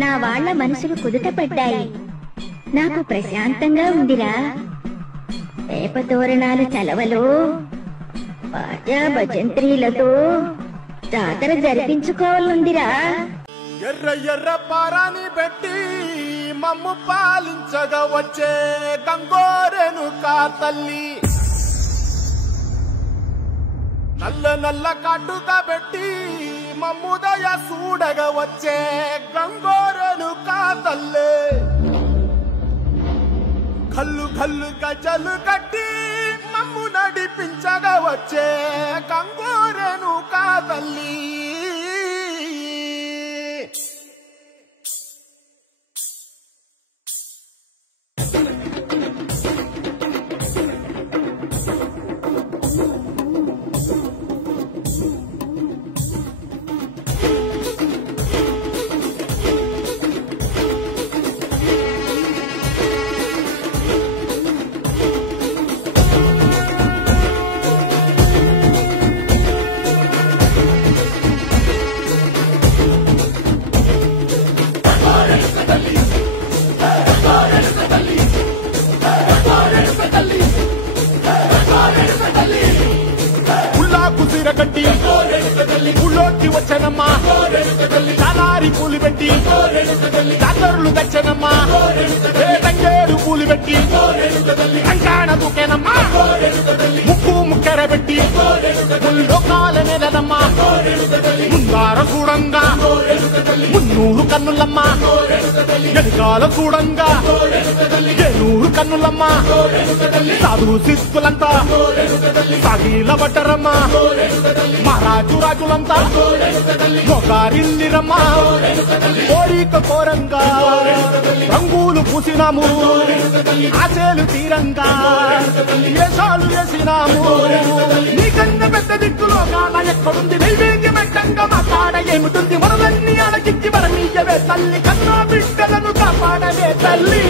నా వాళ్ళ మనసులు కుదుట పడ్డాయి. నాకు ప్రశాంతంగా ఉందిరా. వేప తోరణాల చలవలో బాజా భజంత్రీలతో జాతర జరిపించుకోవాలందిరా. ఎర్ర ఎర్ర పారాని పెట్టి మమ్ము పాలించగా వచ్చే గంగోరెను కా తల్లి, నల్ల నల్ల కాటుగా పెట్టి మమ్ముదయ చూడగా వచ్చే గంగోరెను కా తల్లి, కల్లు కల్లు గజలు కట్టి మమ్ము నడిపించగా వచ్చే గంగోరెను కా తల్లి. కట్టి ఊళ్ళోకి వచ్చనమ్మా, చాలారి పూలు పెట్టి జాతరులు తెచ్చనమ్మా, తంగేడు పూలు పెట్టి కంకాణ దూకేనమ్మా, ముక్కు ముక్కెర పెట్టి లోకాల నేలనమ్మా, ముందార చూడంగా మున్నూరు కన్నులమ్మా, ఎనకాల చూడంగా ఏనూరు కన్నులమ్మా, సాధు శిస్తులంతా సాగిల పట్టరమ్మా, మహారాజు రాజులంతా మొగారిల్లిరమ్మా, కోరిక కోరంగా రంగులు పూసినాము, ఆశలు తీరంగా వేషాలు వేసినాము, నీకన్నా పెద్ద దిక్కులో కాన ఎక్కడుంది, నైవేద్యమంటంగా మా కాడ ఏమిటుంది, మనలన్నీ అలకించి మరణీయవే తల్లి, కన్నా బిడ్డలను కాపాడవే తల్లి.